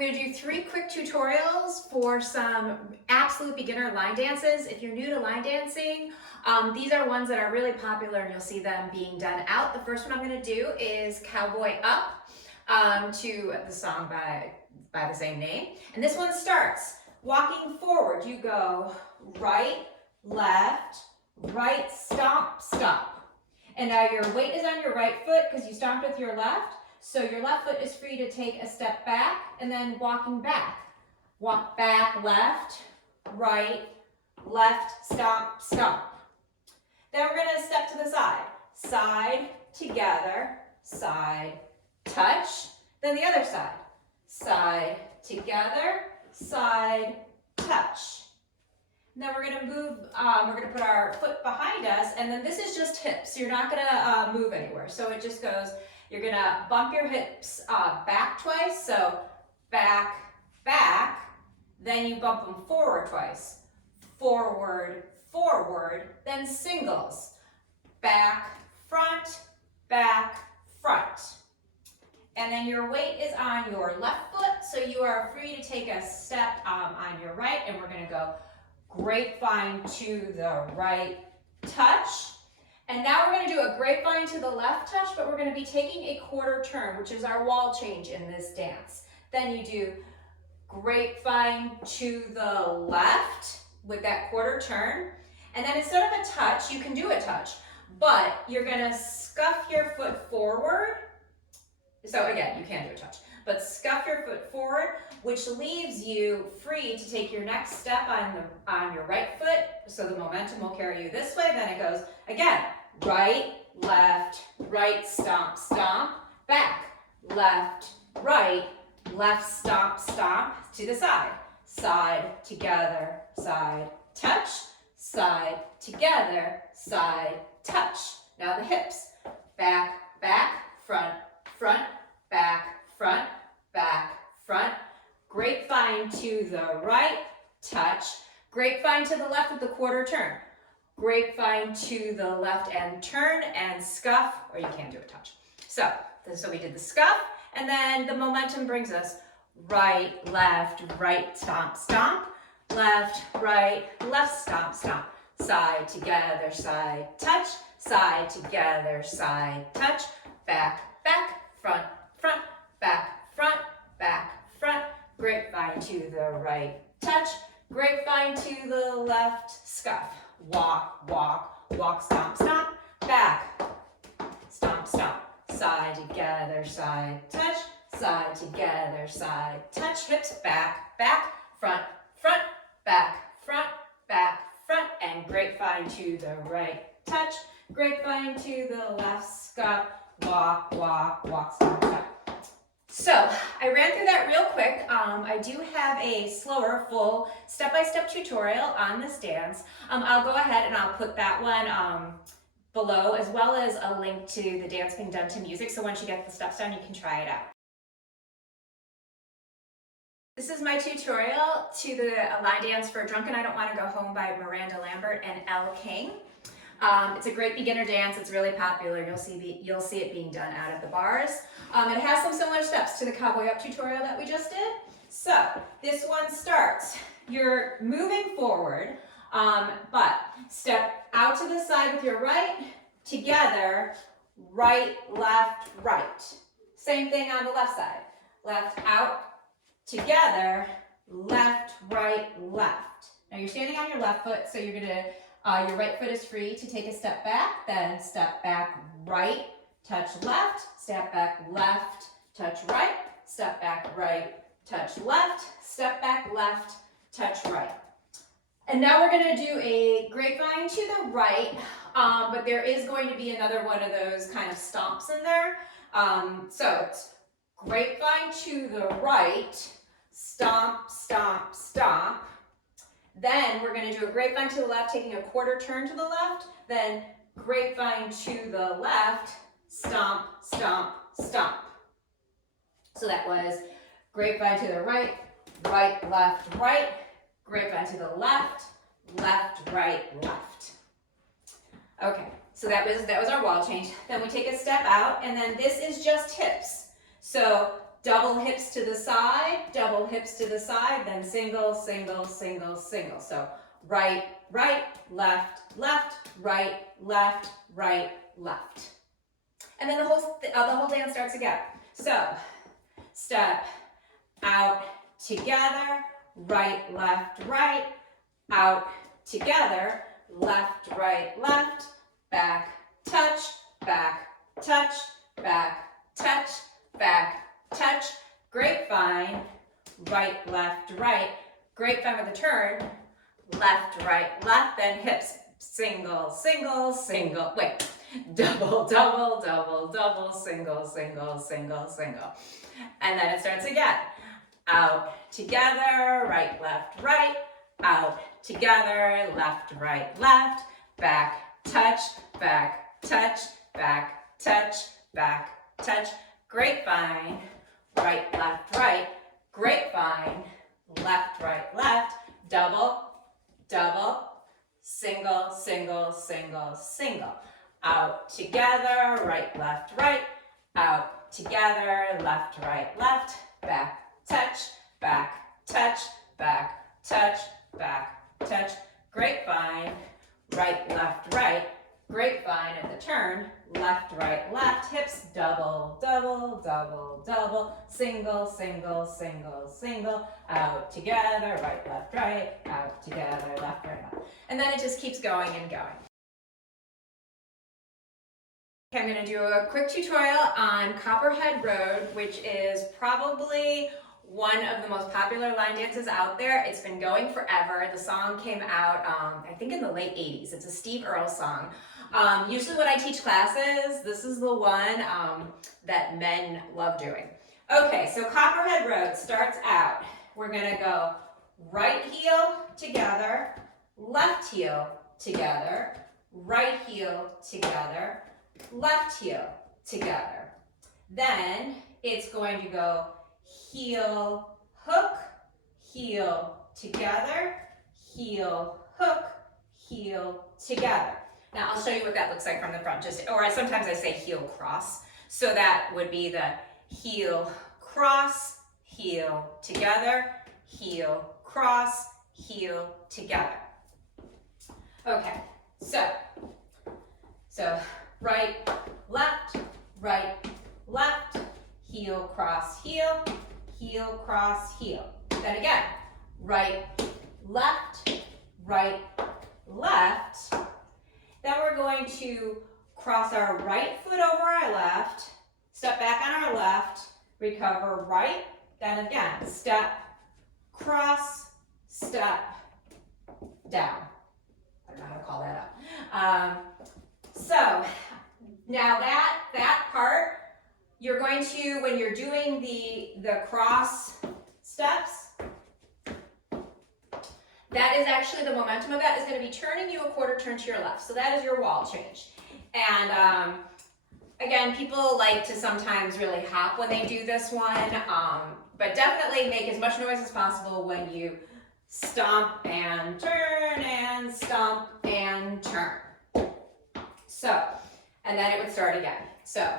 I'm going to do 3 quick tutorials for some absolute beginner line dances. If you're new to line dancing, these are ones that are really popular and you'll see them being done out. The first one I'm going to do is Cowboy Up to the song by the same name. And this one starts walking forward. You go right, left, right, stomp, stomp. And now your weight is on your right foot because you stomped with your left. So your left foot is free to take a step back and then walking back. Walk back, left, right, left, stomp, stomp. Then we're going to step to the side. Side, together, side, touch. Then the other side. Side, together, side, touch. And then we're going to move, we're going to put our foot behind us, and then this is just hips. You're not going to move anywhere. So it just goes, you're going to bump your hips back twice. So back, back. Then you bump them forward twice. Forward, forward. Then singles. Back, front, front. And then your weight is on your left foot, so you are free to take a step on your right, and we're going to go grapevine to the right, touch. And now we're going to do a grapevine to the left touch, but we're going to be taking a quarter turn, which is our wall change in this dance. Then you do grapevine to the left with that quarter turn. And then instead of a touch, you can do a touch, but you're going to scuff your foot forward. So again, you can do a touch, but scuff your foot forward, which leaves you free to take your next step on your right foot. So the momentum will carry you this way. Then it goes again, right, right, stomp, stomp, back, left, stomp, stomp, to the side. Side, together, side, touch, side, together, side, touch. Now the hips, back, front, back, front, grapevine to the right, touch, grapevine to the left with the quarter turn, grapevine to the left and turn and scuff, or you can do a touch. So we did the scuff, and then the momentum brings us right, stomp, stomp, left, stomp, stomp, side, together, side, touch, side, together, side, touch, back, front, front, grapevine to the right, touch, grapevine to the left, scuff, walk, stomp, stomp, back, stomp, stomp, side, together, side, touch, side, together, side, touch, hips, back, front, front, and grapevine to the right, touch, grapevine to the left, scuff, walk, stomp, stomp. So I ran through that real quick. I do have a slower, full step-by-step tutorial on this dance. I'll go ahead and I'll put that one below, as well as a link to the dance being done to music. So once you get the steps done, you can try it out. This is my tutorial to the line dance for Drunk and I Don't Want to Go Home by Miranda Lambert and Elle King. It's a great beginner dance. It's really popular. You'll see it being done out at the bars. It has some similar steps to the Cowboy Up tutorial that we just did. So this one starts. You're moving forward, but step out to the side with your right, together, right, left, right. Same thing on the left side. Left out, together, left, right, left. Now you're standing on your left foot, so you're gonna your right foot is free to take a step back, then step back right, touch left, step back left, touch right, step back right, touch left, step back left, touch right. And now we're going to do a grapevine to the right, but there is going to be another one of those kind of stomps in there. So it's grapevine to the right, stomp, stomp, stomp. Then we're going to do a grapevine to the left, taking a quarter turn to the left, then grapevine to the left, stomp, stomp, stomp. So that was grapevine to the right, left, right, grapevine to the left, right, left. Okay, so that was our wall change. Then we take a step out, and then this is just hips. So double hips to the side, double hips to the side, then single, single, single, single. So right, right, left, left, right, left, right, left. And then the whole dance starts again. So step out together, right, out, together, left, left, back, touch, back, touch, back, touch, back, touch, grapevine, right, grapevine with a turn, left, then hips, single, single, single, wait, double, double, double, double, single, single, single, single. And then it starts again. Out, together, right, out, together, left, left, back, touch, back, touch, back, touch, back, touch, grapevine, right, grapevine, left, double, double, single, single, single, single. Out, together, right, out, together, left, back, touch, back, touch, back, touch, back, touch, grapevine, right, grapevine at the turn, left, hips, double, double, double, double, single, single, single, single, out, together, right, out, together, left. And then it just keeps going and going. Okay, I'm going to do a quick tutorial on Copperhead Road, which is probably one of the most popular line dances out there. It's been going forever. The song came out, I think in the late 80s. It's a Steve Earle song. Usually when I teach classes, this is the one that men love doing. Okay, so Copperhead Road starts out. We're going to go right heel together, left heel together, right heel together, left heel together. Then it's going to go heel, hook, heel together, heel, hook, heel together. Now I'll show you what that looks like from the front, sometimes I say heel cross. So that would be the heel, cross, heel together, heel, cross, heel together. Okay, so right, left, heel, cross, heel, Then again, right, left. Then we're going to cross our right foot over our left, step back on our left, recover right, then again, step, cross, step, down. I don't know how to call that up. So now that part, you're going to, when you're doing the cross steps, that is actually the momentum of that is going to be turning you a quarter turn to your left. So that is your wall change. And again, people like to sometimes really hop when they do this one, but definitely make as much noise as possible when you stomp and turn and stomp and turn. So, and then it would start again. So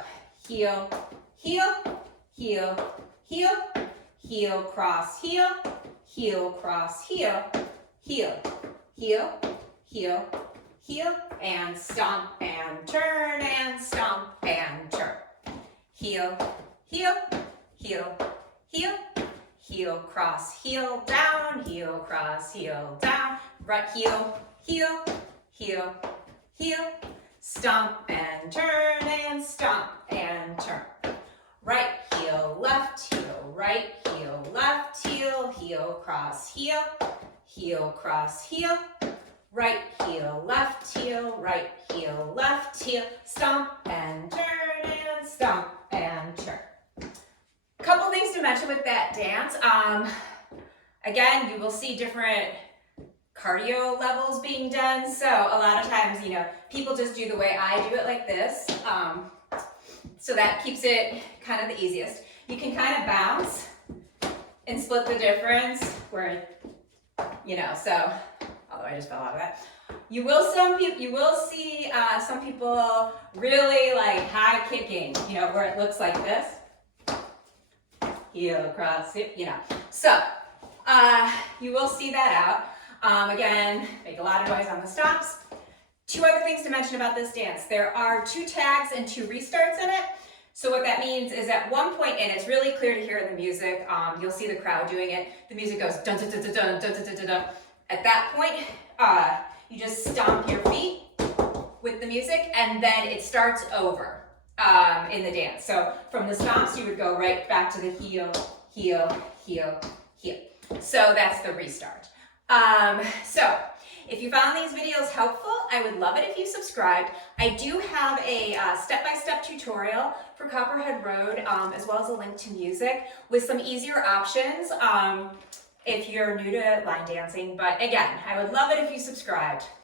heel, heel, heel, heel, heel, cross, heel, heel, cross, heel, heel, heel, heel, heel, and stomp and turn and stomp and turn. Heel, heel, heel, heel, heel, cross, heel, down, heel, cross, heel, down, right heel, heel, heel, heel, stomp and turn and stomp and turn. Right heel, left heel, right heel, left heel, heel, cross, heel, cross, heel, right heel, left heel, stomp and stomp and turn. A couple things to mention with that dance. Again, you will see different cardio levels being done. So a lot of times, people just do the way I do it like this. So that keeps it kind of the easiest. You can kind of bounce and split the difference where, so, although I just fell out of that. You will see some people really like high kicking, where it looks like this. heel, cross, hip, you know. So, you will see that out. Again, make a lot of noise on the stops. Two other things to mention about this dance. There are 2 tags and 2 restarts in it. So what that means is at one point, and it's really clear to hear in the music, you'll see the crowd doing it. The music goes dun dun dun dun dun dun dun dun dun. At that point, you just stomp your feet with the music, and then it starts over in the dance. So from the stomps, you would go right back to the heel, heel, heel, heel. So that's the restart. So if you found these videos helpful, I would love it if you subscribed. I do have a step-by-step tutorial for Copperhead Road, as well as a link to music with some easier options if you're new to line dancing. But again, I would love it if you subscribed.